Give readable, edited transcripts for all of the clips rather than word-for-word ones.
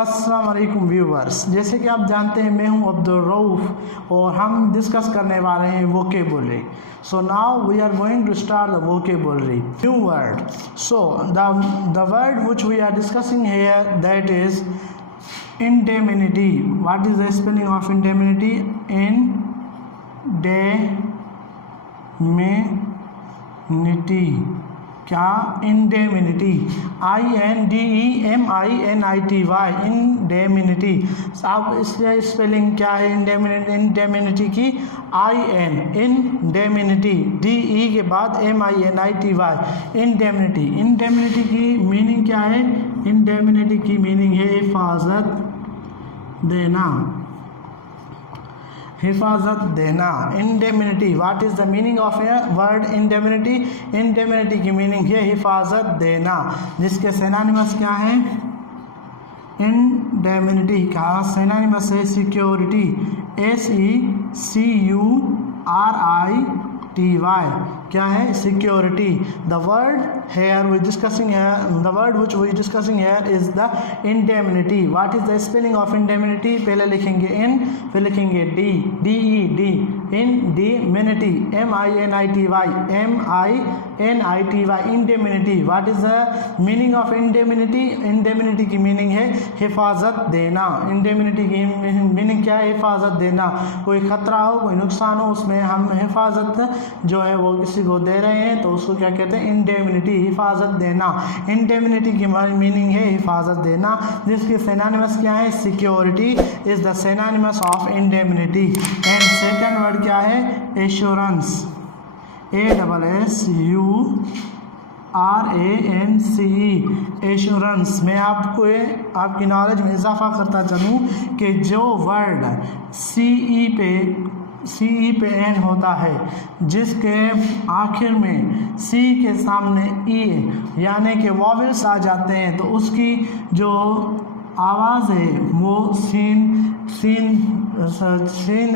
अस्सलाम वालेकुम व्यूवर्स, जैसे कि आप जानते हैं मैं हूं अब्दुल रऊफ और हम डिस्कस करने वाले हैं vocabulary. So now we are going to start the vocabulary new word. So the word which we are discussing here that is indemnity. What is the spelling of indemnity? Indemnity. क्या? Indemnity. INDEMINITY, indemnity. आप इसलिए spelling क्या है indemnity की? Indemnity, DE के बाद MINITY, indemnity. Indemnity की meaning क्या है? इंडेमिनिटी की मीनिंग है हिफाजत देना, हिफाजत देना। Indemnity. What is the meaning of a word indemnity? Indemnity की मीनिंग है हिफाजत देना, जिसके सिनोनिमस क्या है? इंडेमिनिटी का सिनोनिमस है सिक्योरिटी, SECURITY। क्या है? Security. The word here we discussing the word which we discussing here is the indemnity. What is the spelling of indemnity? पहले लिखेंगे इन, फिर लिखेंगे DED, indemnity, MINITY, indemnity. What is the meaning of indemnity? Indemnity की meaning है हिफाजत देना। Indemnity की meaning क्या है? हिफाजत देना। कोई खतरा हो, कोई नुकसान हो, उसमें हम हिफाजत जो है वो किसी को दे रहे हैं तो उसको क्या कहते हैं? इंडेमिनिटी, हिफाजत देना। इंडेमिनिटी की मीनिंग है हिफाजत देना, जिसके सिनोनिमस क्या है? Security is the synonymous of indemnity. And second word क्या है? Assurance, ASSURANCE, assurance. मैं आपको आपकी नॉलेज में इजाफा करता चलूँ कि जो वर्ड CE पे एंड होता है, जिसके आखिर में C के सामने E यानी कि वॉवेल्स आ जाते हैं, तो उसकी जो आवाज़ है वो सीन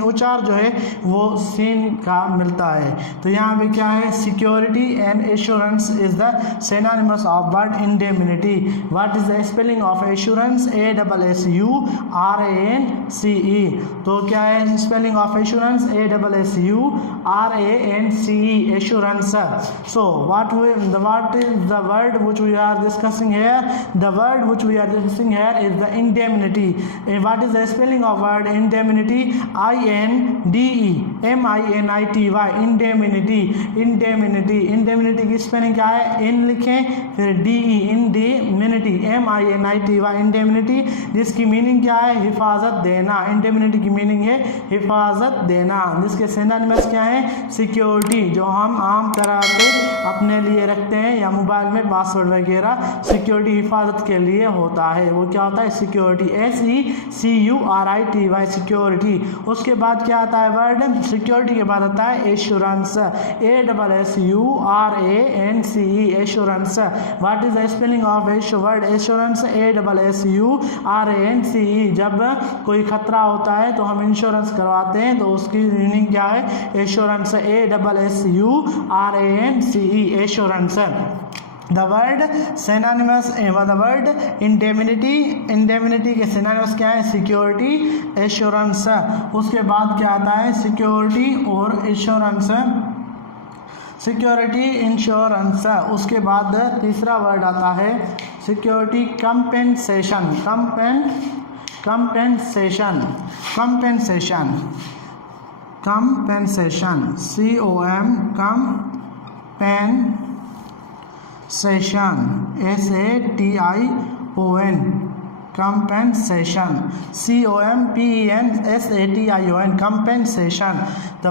उच्चार जो है वो सीन का मिलता है। तो यहाँ पे क्या है? Security and assurance is the synonymous of word indemnity. What is the spelling of assurance? ASSURANCE। तो क्या है spelling of assurance? ASSURANCE, assurance. So what is the word which we are discussing here? The word which we are discussing here is the indemnity. What is the spelling of word indemnity? INDEMINITY, indemnity. Indemnity. Indemnity की spelling क्या है? In लिखें, फिर DE, indemnity, MINITY, indemnity, जिसकी meaning क्या है? हिफाजत देना। इंडेमिनिटी की मीनिंग है हिफाजत देना, जिसके सिनोनिमस क्या है? सिक्योरिटी, जो हम आम तरह से अपने लिए रखते हैं या मोबाइल में पासवर्ड वगैरह, सिक्योरिटी हिफाजत के लिए होता है। वो क्या होता है? Security, SECURITY, security. उसके बाद क्या आता है वर्ड? सिक्योरिटी के बाद आता है assurance, ASSURANCE, assurance. What is the spelling of word assurance? ASSURANCE। जब कोई खतरा होता है तो हम इंश्योरेंस करवाते हैं, तो उसकी मीनिंग क्या है? Assurance, ASSURANCE, assurance. The word synonymous, the word indemnity, indemnity के सिनोनिमस क्या है? Security, assurance. उसके बाद क्या आता है? सिक्योरिटी और एश्योरेंस, सिक्योरिटी, इंश्योरेंस। उसके बाद तीसरा वर्ड आता है security compensation, compensation, compensation, compensation, SATION, compensation, COMPENSATION, compensation.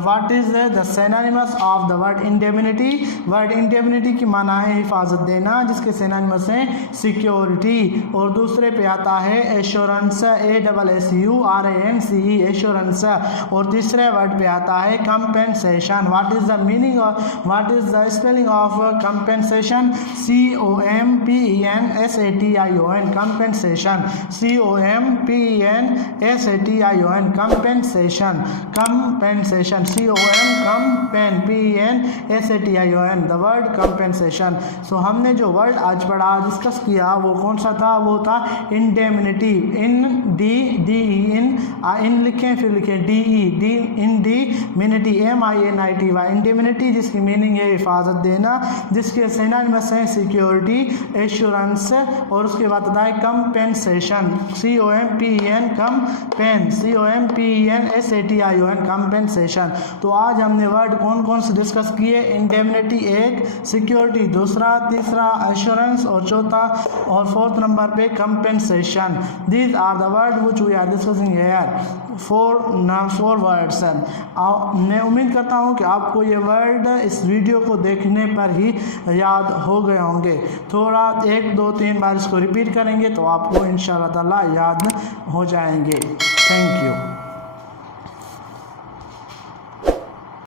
What is the synonymous of the word indemnity? Word indemnity की माना है हिफाजत देना, जिसके synonymous है सिक्योरिटी। और दूसरे पे आता है एश्योरेंस, ASSURANCE, एश्योरेंस। और तीसरे वर्ड पे आता है compensation. What is the meaning of, what is the spelling of compensation? COMPENSATION, compensation. COMPENSATION compensation COMPENSATION the word compensation। सो हमने जो वर्ड आज पढ़ा डिस्कस किया वो कौन सा था, वो था इंडेमिनिटी। इन लिखें फिर लिखें DE इंडेमिनिटी MINITY इंडेमिनिटी जिसकी मीनिंग है हिफाजत देना, जिसके सिनोनिमस हैं सिक्योरिटी, एश्योरेंस और उसके बाद आता है कंपेंसेशन COMPENSATION कंपेंसेशन। तो आज हमने वर्ड कौन कौन से डिस्कस किए, इंडेमिनिटी एक, सिक्योरिटी दूसरा, तीसरा एश्योरेंस और चौथा और फोर्थ नंबर पे compensation. These are the word which we are discussing here, four words. मैं उम्मीद करता हूँ कि आपको ये वर्ड इस वीडियो को देखने पर ही याद हो गए होंगे। थोड़ा 1 2 3 बार इसको रिपीट करेंगे तो आपको इंशाअल्लाह ताला याद हो जाएंगे। Thank you.